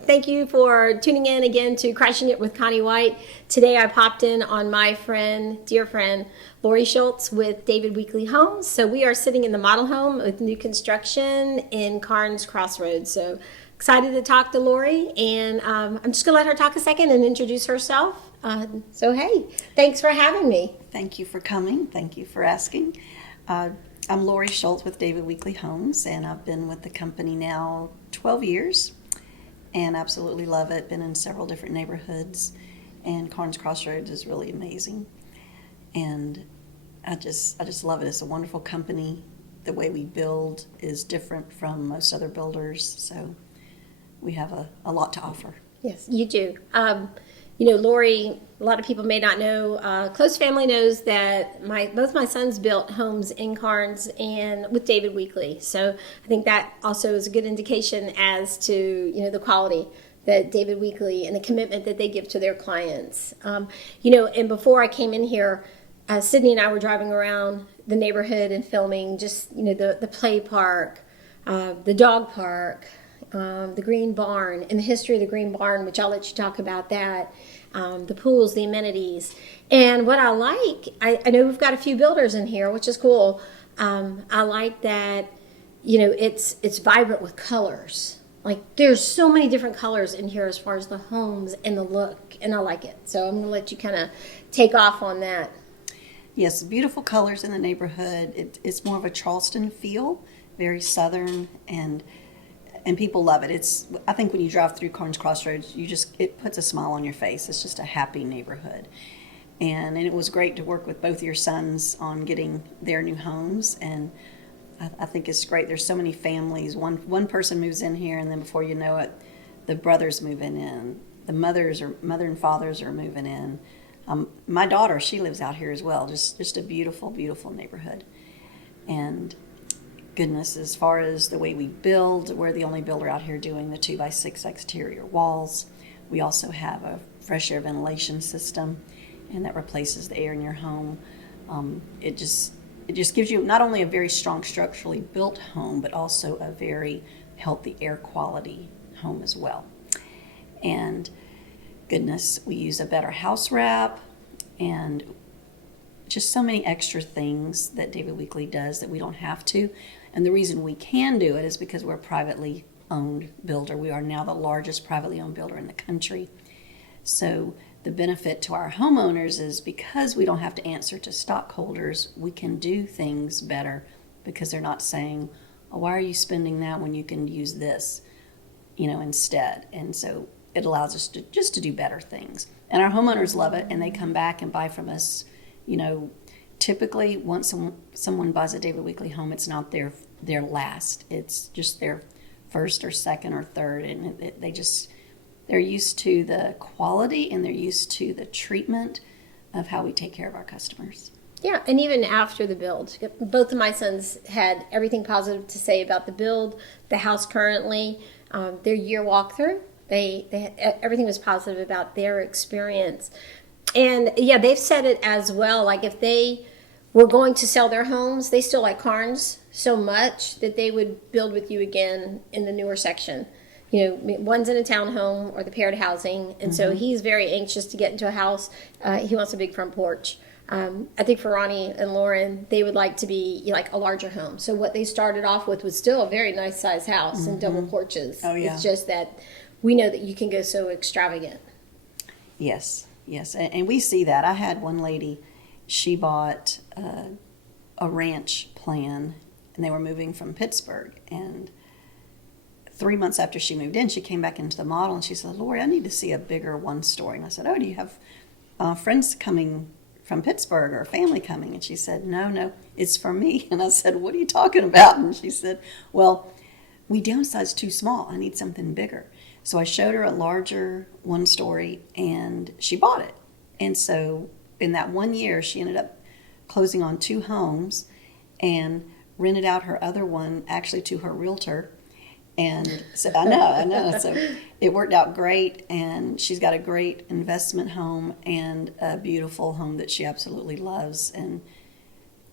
Thank you for tuning in again to Crashing It with Connie White. Today I popped in on my dear friend, Lori Schultz with David Weekley Homes. So we are sitting in the model home with new construction in Carnes Crossroads. So excited to talk to Lori, and I'm just going to let her talk a second and introduce herself. Hey, thanks for having me. Thank you for coming. Thank you for asking. I'm Lori Schultz with David Weekley Homes, and I've been with the company now 12 years and absolutely love it. Been in several different neighborhoods, and Carnes Crossroads is really amazing. And I just love it. It's a wonderful company. The way we build is different from most other builders, so we have a lot to offer. Yes, you do. Lori, a lot of people may not know, close family knows that both my sons built homes in Carnes and with David Weekley. So I think that also is a good indication as to, the quality that David Weekley and the commitment that they give to their clients. And before I came in here, Sydney and I were driving around the neighborhood and filming just, the play park, the dog park, the Green Barn, and the history of the Green Barn, which I'll let you talk about that, the pools, the amenities. And what I like, I know we've got a few builders in here, which is cool. I like that, it's vibrant with colors. Like, there's so many different colors in here as far as the homes and the look, and I like it. So I'm going to let you kind of take off on that. Yes, beautiful colors in the neighborhood. It's more of a Charleston feel, very southern, and people love it. I think when you drive through Carnes Crossroads, it puts a smile on your face. It's just a happy neighborhood. And it was great to work with both your sons on getting their new homes. And I think it's great. There's so many families. One person moves in here, and then before you know it, the brothers moving in. The mother and fathers are moving in. My daughter, she lives out here as well. Just a beautiful, beautiful neighborhood. And goodness, as far as the way we build, we're the only builder out here doing the 2x6 exterior walls. We also have a fresh air ventilation system, and that replaces the air in your home. It just gives you not only a very strong structurally built home, but also a very healthy air quality home as well. And goodness, we use a better house wrap, and just so many extra things that David Weekley does that we don't have to. And the reason we can do it is because we're a privately owned builder. We are now the largest privately owned builder in the country. So the benefit to our homeowners is because we don't have to answer to stockholders, we can do things better because they're not saying, oh, why are you spending that when you can use this, instead. And so it allows us to do better things. And our homeowners love it, and they come back and buy from us. Typically, once someone buys a David Weekley home, it's not their last. It's just their first or second or third, and they're used to the quality, and they're used to the treatment of how we take care of our customers. Yeah, and even after the build, both of my sons had everything positive to say about the build, the house currently, their year walkthrough. Everything was positive about their experience. And yeah, they've said it as well. Like, if they were going to sell their homes, they still like Carnes so much that they would build with you again in the newer section. One's in a townhome or the paired housing, and so he's very anxious to get into a house. He wants a big front porch. I think for Ronnie and Lauren, they would like to be like a larger home. So what they started off with was still a very nice size house and double porches. Oh, yeah. It's just that we know that you can go so extravagant. Yes, and we see that. I had one lady, she bought a ranch plan, and they were moving from Pittsburgh. And 3 months after she moved in, she came back into the model, and she said, Lori, I need to see a bigger one-story. And I said, oh, do you have friends coming from Pittsburgh or family coming? And she said, no, it's for me. And I said, what are you talking about? And she said, well, we downsized too small. I need something bigger. So I showed her a larger one-story, and she bought it. And so in that 1 year, she ended up closing on 2 homes and rented out her other one actually to her realtor. And so I know. So it worked out great, and she's got a great investment home and a beautiful home that she absolutely loves. And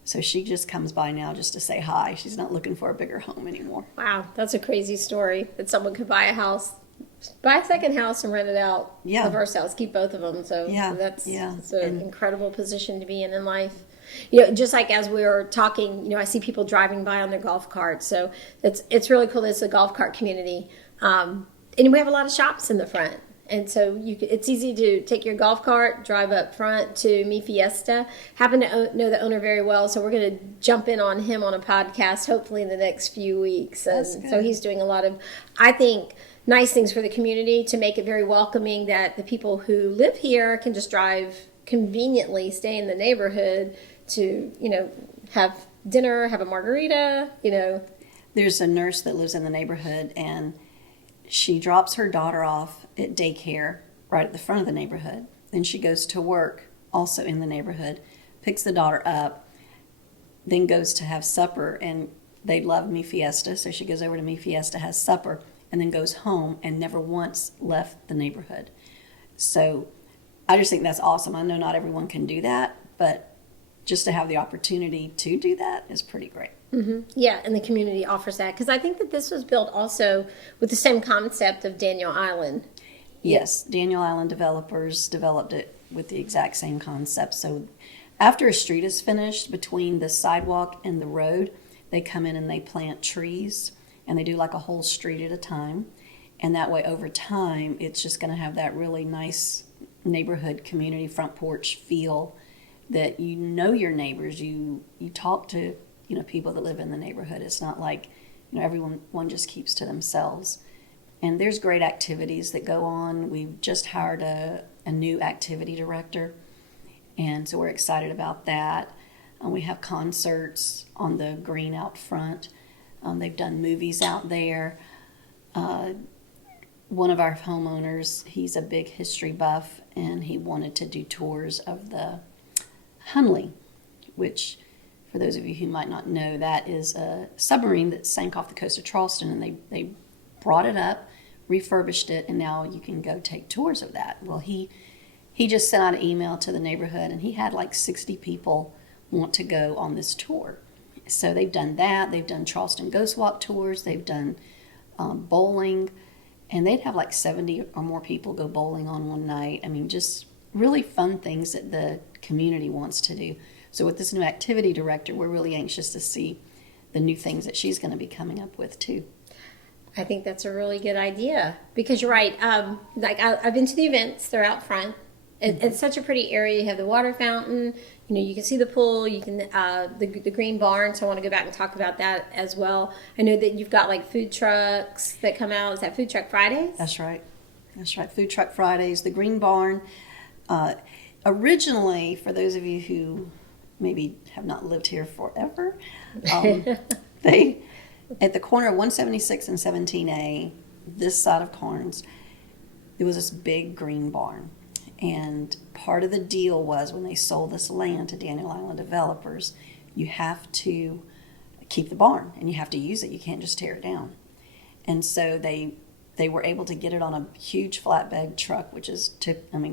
so she just comes by now just to say hi. She's not looking for a bigger home anymore. Wow, that's a crazy story that someone could buy a house buy a second house and rent it out. Yeah. The first house, keep both of them. So Yeah, that's yeah. it's an incredible position to be in life. You know, just like as we were talking, you know, I see people driving by on their golf carts. So it's really cool. It's a golf cart community, and we have a lot of shops in the front. And so it's easy to take your golf cart, drive up front to Mi Fiesta. Happen to know the owner very well, so we're going to jump in on him on a podcast hopefully in the next few weeks. And so he's doing a lot of, I think, nice things for the community to make it very welcoming that the people who live here can just drive conveniently, stay in the neighborhood to, you know, have dinner, have a margarita, you know. There's a nurse that lives in the neighborhood, and she drops her daughter off at daycare right at the front of the neighborhood. Then she goes to work also in the neighborhood, picks the daughter up, then goes to have supper, and they love Mi Fiesta, so she goes over to Mi Fiesta, has supper, and then goes home and never once left the neighborhood. So I just think that's awesome. I know not everyone can do that, but just to have the opportunity to do that is pretty great. Mm-hmm. Yeah, and the community offers that because I think that this was built also with the same concept of Daniel Island. Yes, Daniel Island developers developed it with the exact same concept. So after a street is finished between the sidewalk and the road, they come in and they plant trees, and they do like a whole street at a time. And that way over time, it's just going to have that really nice neighborhood community front porch feel that you know your neighbors, you talk to, you know, people that live in the neighborhood. It's not like, you know, everyone just keeps to themselves. And there's great activities that go on. We've just hired a new activity director, and so we're excited about that. We have concerts on the green out front. They've done movies out there. One of our homeowners, he's a big history buff, and he wanted to do tours of the Hunley, which, for those of you who might not know, that is a submarine that sank off the coast of Charleston, and they brought it up, refurbished it, and now you can go take tours of that. Well, he just sent out an email to the neighborhood, and he had like 60 people want to go on this tour. So they've done that. They've done Charleston Ghost Walk tours. They've done bowling, and they'd have like 70 or more people go bowling on one night. I mean, just really fun things that the community wants to do. So with this new activity director, we're really anxious to see the new things that she's going to be coming up with too. I think that's a really good idea because you're right. Like I've been to the events; they're out front. It's such a pretty area. You have the water fountain. You know, you can see the pool. You can the green barn. So I want to go back and talk about that as well. I know that you've got like food trucks that come out. Is that Food Truck Fridays? That's right. That's right. Food Truck Fridays, the green barn. Originally, for those of you who maybe have not lived here forever, they at the corner of 176 and 17A, this side of Carnes, there was this big green barn. And part of the deal was when they sold this land to Daniel Island developers, you have to keep the barn and you have to use it. You can't just tear it down. And so they were able to get it on a huge flatbed truck, which is,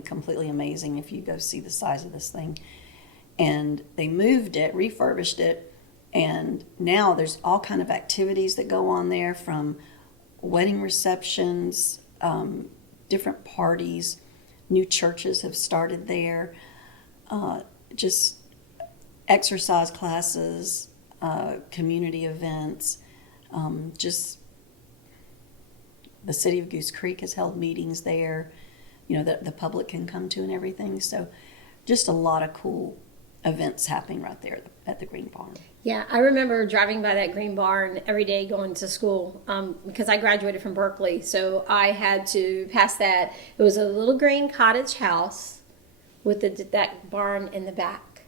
completely amazing if you go see the size of this thing. And they moved it, refurbished it, and now there's all kind of activities that go on there, from wedding receptions, different parties. New churches have started there, just exercise classes, community events, just the city of Goose Creek has held meetings there, you know, that the public can come to and everything. So just a lot of cool events happening right there at the Green Barn. Yeah, I remember driving by that Green Barn every day going to school because I graduated from Berkeley. So I had to pass that. It was a little green cottage house with that barn in the back.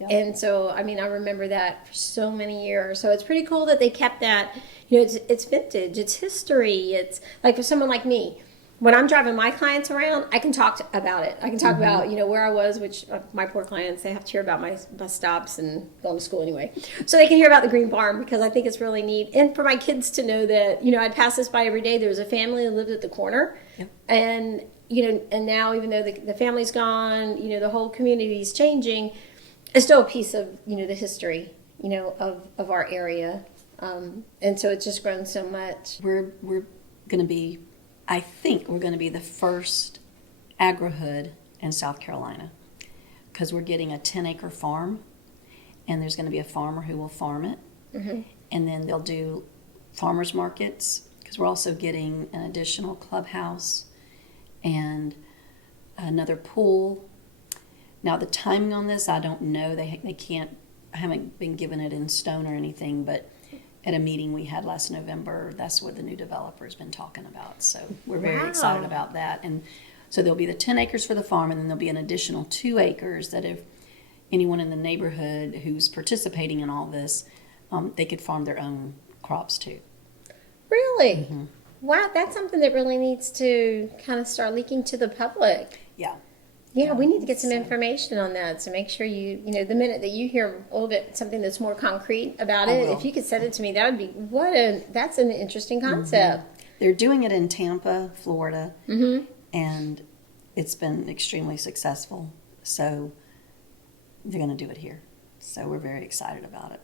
Yep. And so, I rember that for so many years. So it's pretty cool that they kept that. You know, it's vintage, it's history. It's like for someone like me, when I'm driving my clients around, I can talk about it. I can talk about, you know, where I was, which my poor clients, they have to hear about my bus stops and going to school anyway. So they can hear about the Green Barn because I think it's really neat. And for my kids to know that, you know, I'd pass this by every day. There was a family that lived at the corner. Yep. And, you know, and now even though the family's gone, you know, the whole community's changing, it's still a piece of, you know, the history, you know, of our area. And so it's just grown so much. We're going to be I think we're going to be the first agri-hood in South Carolina because we're getting a 10-acre farm, and there's going to be a farmer who will farm it. And then they'll do farmers markets because we're also getting an additional clubhouse and another pool. Now, the timing on this, I don't know. They can't, I haven't been given it in stone or anything, but at a meeting we had last November, that's what the new developer's been talking about. So we're very excited about that. And so there'll be the 10 acres for the farm, and then there'll be an additional 2 acres that if anyone in the neighborhood who's participating in all this, they could farm their own crops too. Really? Wow, that's something that really needs to kind of start leaking to the public. Yeah. Yeah, we need to get some information on that. So make sure the minute that you hear a little bit something that's more concrete about it, if you could send it to me, that would be that's an interesting concept. They're doing it in Tampa, Florida, and it's been extremely successful. So they're going to do it here. So we're very excited about it.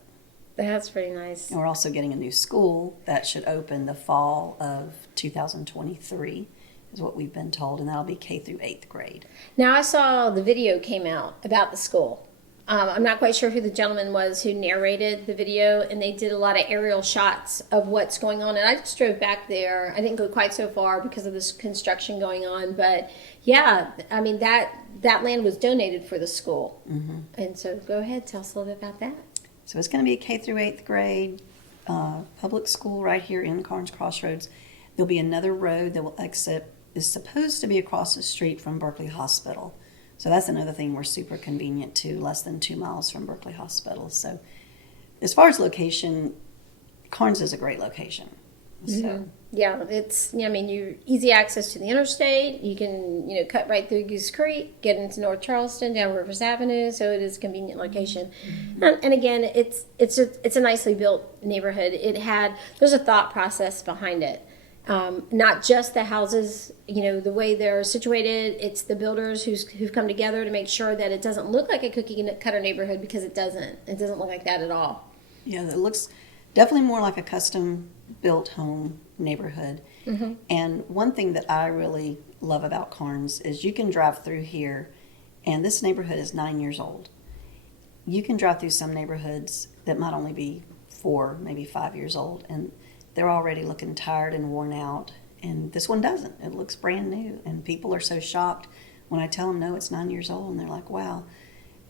That's pretty nice. And we're also getting a new school that should open the fall of 2023, is what we've been told, and that'll be K through 8th grade. Now, I saw the video came out about the school. I'm not quite sure who the gentleman was who narrated the video, and they did a lot of aerial shots of what's going on. And I just drove back there. I didn't go quite so far because of this construction going on, but yeah, I mean that land was donated for the school. And so go ahead, tell us a little bit about that. So it's going to be a K through 8th grade public school right here in Carnes Crossroads. There'll be another road that will exit, is supposed to be across the street from Berkeley Hospital. So that's another thing we're super convenient to, less than 2 miles from Berkeley Hospital. So as far as location, Carnes is a great location. So Yeah, it's, I mean, you easy access to the interstate. You can, cut right through Goose Creek, get into North Charleston, down Rivers Avenue. So it is a convenient location. And again, it's a nicely built neighborhood. There's a thought process behind it. Not just the houses, the way they're situated. It's the builders who've come together to make sure that it doesn't look like a cookie cutter neighborhood, because it doesn't. It doesn't look like that at all. Yeah, it looks definitely more like a custom built home neighborhood. And one thing that I really love about Carnes is you can drive through here, and this neighborhood is 9 years old. You can drive through some neighborhoods that might only be 4, maybe 5 years old, and they're already looking tired and worn out. And this one doesn't. It looks brand new, and people are so shocked when I tell them, no, it's 9 years old, and they're like, wow.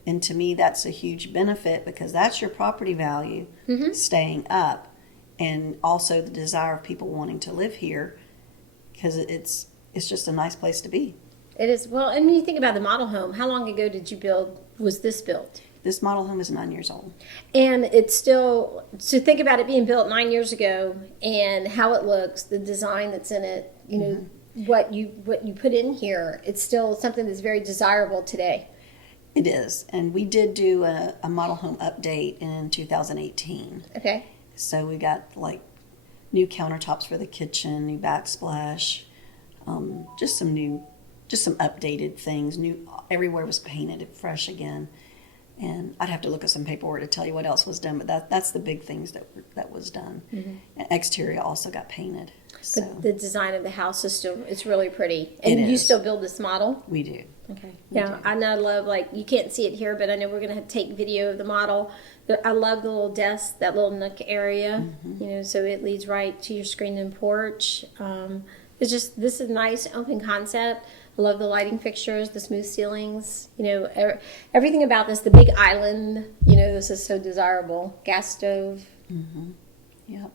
And to me, that's a huge benefit, because that's your property value staying up, and also the desire of people wanting to live here, because it's just a nice place to be. It is. Well, and when you think about the model home, how long ago was this built? This model home is 9 years old. And it's still, so think about it being built 9 years ago and how it looks, the design that's in it, what you put in here, it's still something that's very desirable today. It is. And we did do a model home update in 2018. Okay. So we got like new countertops for the kitchen, new backsplash, just some updated things. Everywhere was painted fresh again. And I'd have to look at some paperwork to tell you what else was done, but that's the big things that was done. And exterior also got painted. So But the design of the house it's really pretty. And you still build this model? we do. Okay. Yeah, I love, you can't see it here, but I know we're going to take video of the model. I love the little desk, that little nook area, so it leads right to your screen and porch. This is a nice open concept. I love the lighting fixtures, the smooth ceilings, everything about this, the big island, this is so desirable. Gas stove. Yep.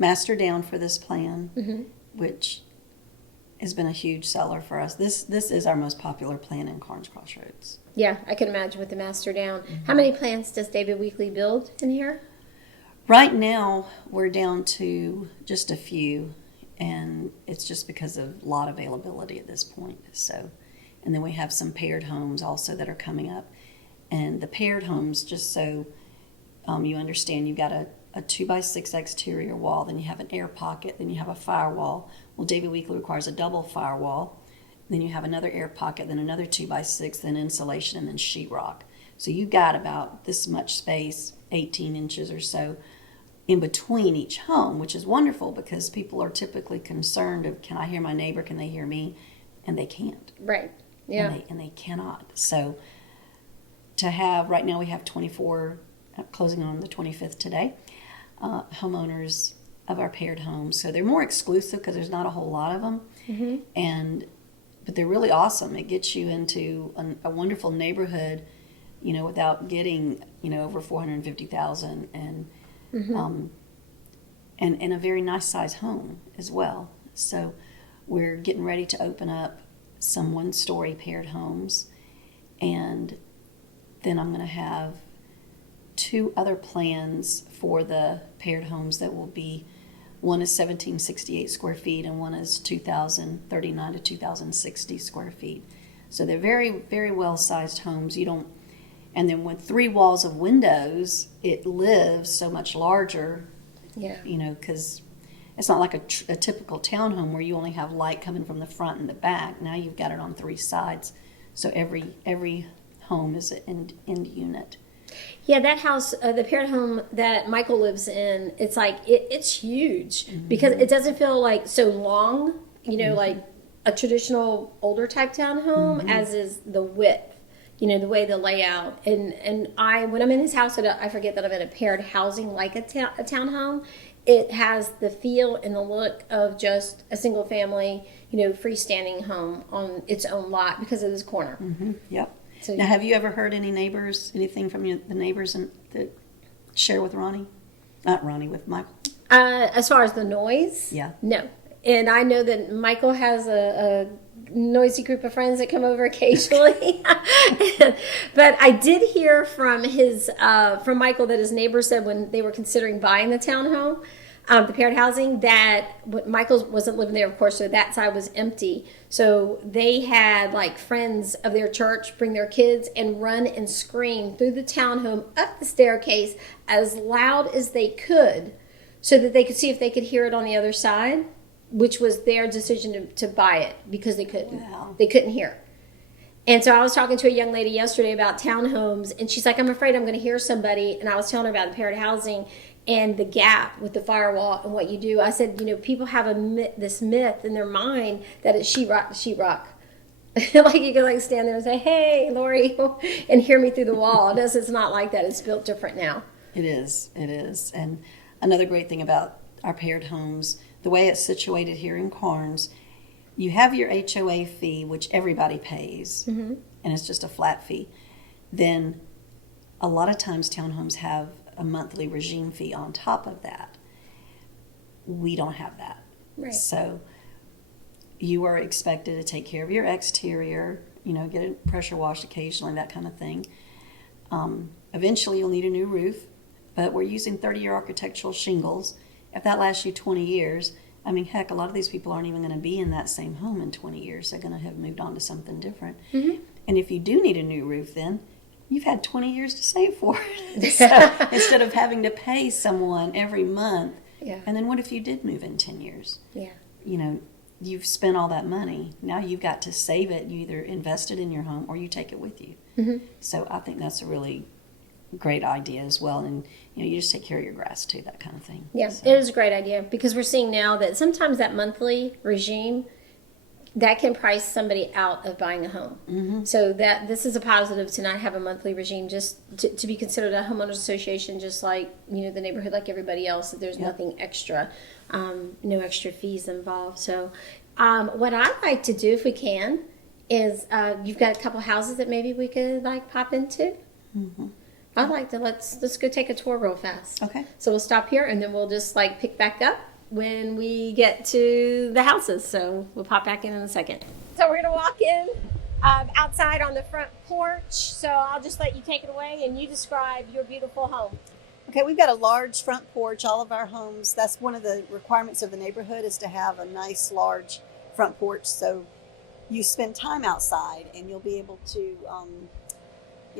Master down for this plan, which has been a huge seller for us. This is our most popular plan in Carnes Crossroads. Yeah, I can imagine with the master down. How many plants does David Weekley build in here? Right now, we're down to just a few, and it's just because of lot availability at this point. So, and then we have some paired homes also that are coming up. And the paired homes, just so you understand, you've got a 2x6 exterior wall, then you have an air pocket, then you have a firewall. Well, David Weekley requires a double firewall. Then you have another air pocket, then another 2x6, then insulation, and then sheetrock. So you've got about this much space, 18 inches or so, in between each home, which is wonderful because people are typically concerned of, can I hear my neighbor? Can they hear me? And they can't. Right. Yeah. And they cannot. So to have, right now we have 24, closing on the 25th today, homeowners of our paired homes. So they're more exclusive because there's not a whole lot of them. Mm-hmm. But they're really awesome. It gets you into a wonderful neighborhood, without getting, over 450,000 and, mm-hmm. And a very nice size home as well. So we're getting ready to open up some 1-story paired homes, and then I'm going to have 2 other plans for the paired homes that will be, one is 1,768 square feet and one is 2,039 to 2,060 square feet. So they're very, very well-sized homes. And then with 3 walls of windows, it lives so much larger. Yeah. Because it's not like a typical townhome where you only have light coming from the front and the back. Now you've got it on 3 sides. So every home is an end unit. Yeah, that house, the paired home that Michael lives in, it's like, it's huge. Mm-hmm. Because it doesn't feel like so long, mm-hmm. like a traditional older type townhome, mm-hmm. as is the width, the way the layout. And when I'm in his house, I forget that I'm in a paired housing like a townhome. It has the feel and the look of just a single family, freestanding home on its own lot because of this corner. Mm-hmm. Yep. So, now, have you ever heard anything from the neighbors that share with Ronnie? Not Ronnie, with Michael? As far as the noise? Yeah. No. And I know that Michael has a noisy group of friends that come over occasionally. But I did hear from from Michael that his neighbor said when they were considering buying the townhome, the paired housing, that Michael wasn't living there, of course, so that side was empty. So they had like friends of their church bring their kids and run and scream through the townhome up the staircase as loud as they could so that they could see if they could hear it on the other side, which was their decision to buy it because they couldn't. Wow. They couldn't hear. And so I was talking to a young lady yesterday about townhomes, and she's like, I'm afraid I'm going to hear somebody. And I was telling her about the paired housing and the gap with the firewall and what you do. I said, people have this myth in their mind that it's sheetrock. Like you can stand there and say, hey, Lori, and hear me through the wall. It's not like that. It's built different now. It is. And another great thing about our paired homes, the way it's situated here in Carnes, you have your HOA fee, which everybody pays, mm-hmm. and it's just a flat fee. Then a lot of times townhomes have a monthly regime fee on top of that. We don't have that. Right. So you are expected to take care of your exterior, get it pressure washed occasionally, that kind of thing. Eventually you'll need a new roof, but we're using 30-year architectural shingles. If that lasts you 20 years, heck, a lot of these people aren't even going to be in that same home in 20 years. They're going to have moved on to something different. Mm-hmm. And if you do need a new roof, then you've had 20 years to save for it. So instead of having to pay someone every month. Yeah. And then what if you did move in 10 years? Yeah. You've spent all that money. Now you've got to save it. You either invest it in your home or you take it with you. Mm-hmm. So I think that's a really great idea as well. And you just take care of your grass too, that kind of thing. Yeah, so. It is a great idea because we're seeing now that sometimes that monthly regime that can price somebody out of buying a home. Mm-hmm. So that this is a positive to not have a monthly regime, just to be considered a homeowners association, just like the neighborhood, like everybody else. That there's nothing extra, no extra fees involved. So what I'd like to do, if we can, is you've got a couple houses that maybe we could pop into. Mm-hmm. I'd like to let's go take a tour real fast. Okay. So we'll stop here and then we'll just pick back up when we get to the houses. So we'll pop back in a second. So we're gonna walk in outside on the front porch. So I'll just let you take it away and you describe your beautiful home. Okay, we've got a large front porch. All of our homes, that's one of the requirements of the neighborhood, is to have a nice large front porch. So you spend time outside and you'll be able to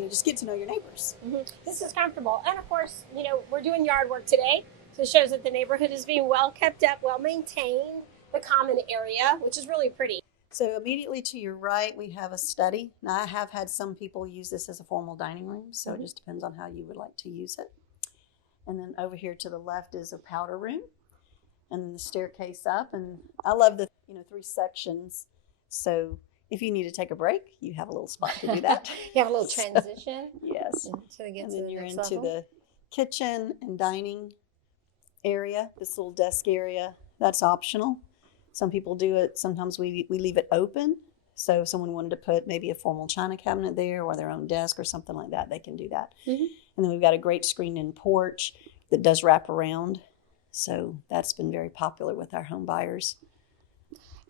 just get to know your neighbors. Mm-hmm. This is comfortable. And of course, we're doing yard work today. So it shows that the neighborhood is being well kept up, well maintained, the common area, which is really pretty. So immediately to your right, we have a study. Now, I have had some people use this as a formal dining room, so It just depends on how you would like to use it. And then over here to the left is a powder room, and then the staircase up. And I love the 3 sections. So if you need to take a break, you have a little spot to do that. You have a little transition. Yes. Until we get And to then the you're next into level. the kitchen and dining area, this little desk area. That's optional. Some people do it. Sometimes we leave it open. So if someone wanted to put maybe a formal china cabinet there or their own desk or something like that, they can do that. Mm-hmm. And then we've got a great screened-in porch that does wrap around. So that's been very popular with our home buyers.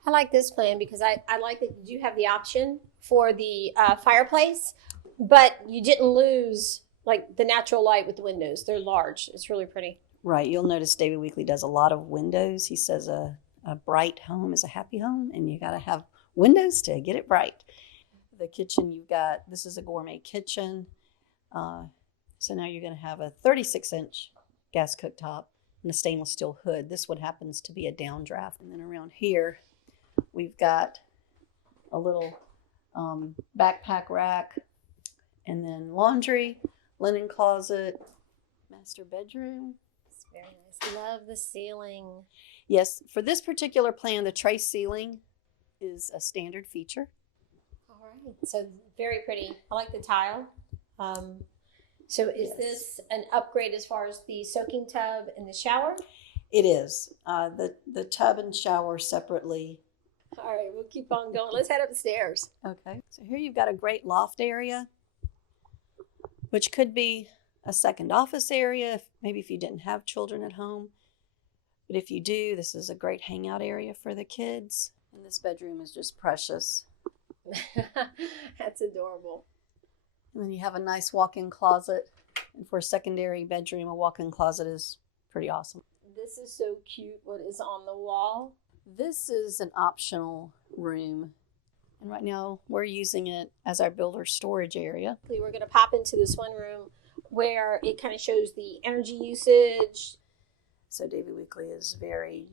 I like this plan because I like that you have the option for the fireplace, but you didn't lose like the natural light with the windows. They're large. It's really pretty. Right. You'll notice David Weekley does a lot of windows. He says a bright home is a happy home, and you got to have windows to get it bright. The kitchen, this is a gourmet kitchen. So now you're going to have a 36-inch gas cooktop and a stainless steel hood. This one happens to be a downdraft. And then around here, we've got a little backpack rack, and then laundry, linen closet, master bedroom. It's very nice. Love the ceiling. Yes, for this particular plan, the tray ceiling is a standard feature. All right. So very pretty. I like the tile. So is Yes. this an upgrade as far as the soaking tub and the shower? It is. The tub and shower separately. All right, we'll keep on going. Let's head upstairs. Okay. So here you've got a great loft area, which could be a second office area, maybe if you didn't have children at home. But if you do, this is a great hangout area for the kids. And this bedroom is just precious. That's adorable. And then you have a nice walk-in closet. And for a secondary bedroom, a walk-in closet is pretty awesome. This is so cute. What is on the wall? This is an optional room. And right now we're using it as our builder storage area. We're going to pop into this one room where it kind of shows the energy usage. So David Weekley is very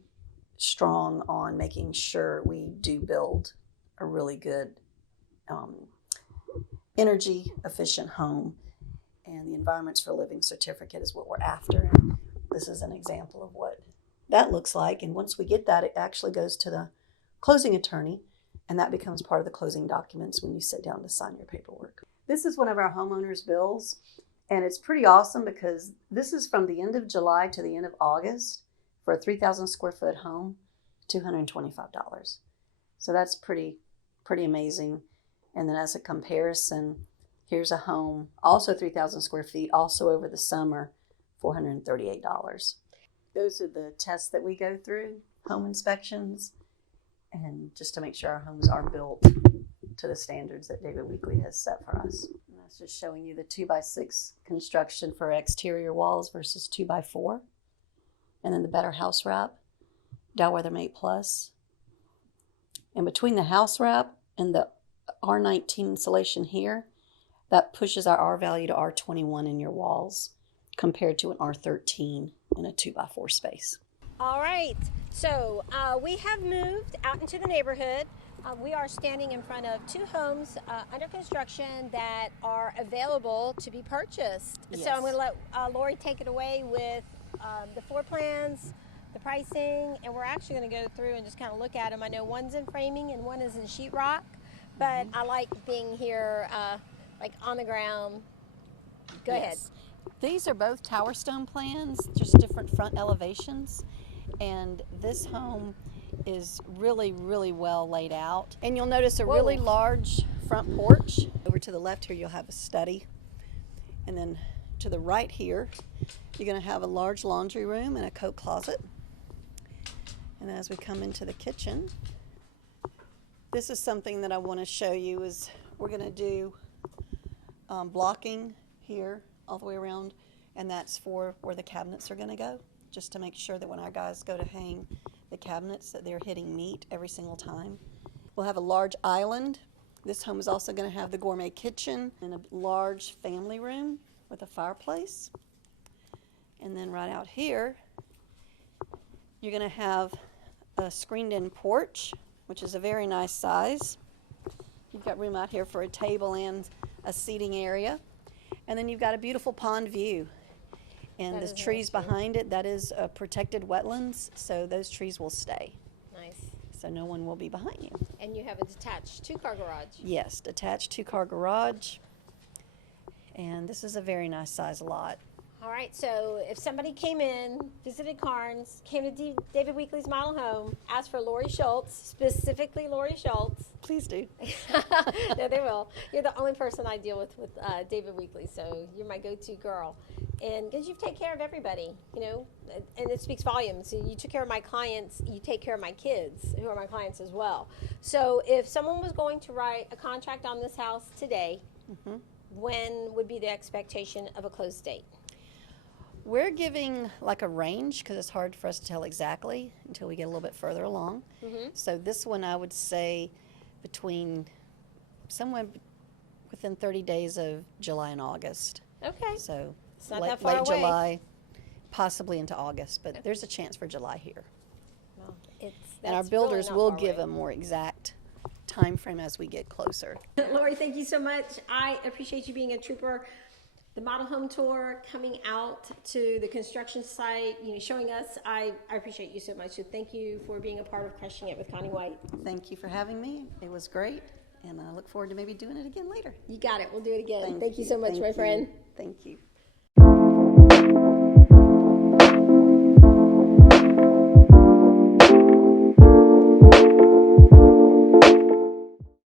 strong on making sure we do build a really good energy efficient home, and the Environments for Living certificate is what we're after. And this is an example of what that looks like. And once we get that, it actually goes to the closing attorney, and that becomes part of the closing documents when you sit down to sign your paperwork. This is one of our homeowners' bills, and it's pretty awesome because this is from the end of July to the end of August for a 3,000 square foot home, $225. So that's pretty amazing. And then as a comparison, here's a home, also 3,000 square feet, also over the summer, $438. Those are the tests that we go through, home inspections, and just to make sure our homes are built to the standards that David Weekley has set for us. And that's just showing you the 2x6 construction for exterior walls versus 2x4. And then the Better House Wrap, Dow Weathermate Plus. And between the house wrap and the R19 insulation here, that pushes our R value to R21 in your walls compared to an R13 in a 2x4 space. All right, so we have moved out into the neighborhood. We are standing in front of 2 homes under construction that are available to be purchased. Yes. So I'm going to let Lori take it away with the floor plans, the pricing, and we're actually going to go through and just kind of look at them. I know one's in framing and one is in sheetrock, but I like being here like on the ground. Go ahead. These are both tower stone plans, just different front elevations. And this home is really, really well laid out. And you'll notice a really large front porch. Over to the left here, you'll have a study. And then to the right here, you're going to have a large laundry room and a coat closet. And as we come into the kitchen, this is something that I want to show you is we're going to do blocking here all the way around, and that's for where the cabinets are going to go, just to make sure that when our guys go to hang the cabinets that they're hitting meat every single time. We'll have a large island. This home is also going to have the gourmet kitchen and a large family room with a fireplace. And then right out here, you're going to have a screened-in porch, which is a very nice size. You've got room out here for a table and a seating area. And then you've got a beautiful pond view. And That the is trees nice, too. behind it, that is protected wetlands, so those trees will stay. Nice. So no one will be behind you. And you have a detached 2-car garage. Yes, detached 2-car garage. And this is a very nice size lot. All right, so if somebody came in, visited Carnes, came to David Weekley's model home, asked for Lori Schultz, specifically Lori Schultz. Please do. No, they will. You're the only person I deal with David Weekley, so you're my go-to girl. And because you take care of everybody, you know, and it speaks volumes. You took care of my clients, you take care of my kids, who are my clients as well. So if someone was going to write a contract on this house today, when would be the expectation of a close date? We're giving like a range because it's hard for us to tell exactly until we get a little bit further along. So this one I would say between somewhere within 30 days of July and August. Okay. So It's not that far late away. July, possibly into August, but there's a chance for July here. Well, And our that's builders really not will far give away. a more exact time frame as we get closer. Lori, thank you so much. I appreciate you being a trooper. The model home tour, coming out to the construction site, you know, showing us. I appreciate you so much. So thank you for being a part of Crushing It with Connie White. Thank you for having me. It was great, and I look forward to maybe doing it again later. You got it. We'll do it again. Thank you so much, my friend. Thank you.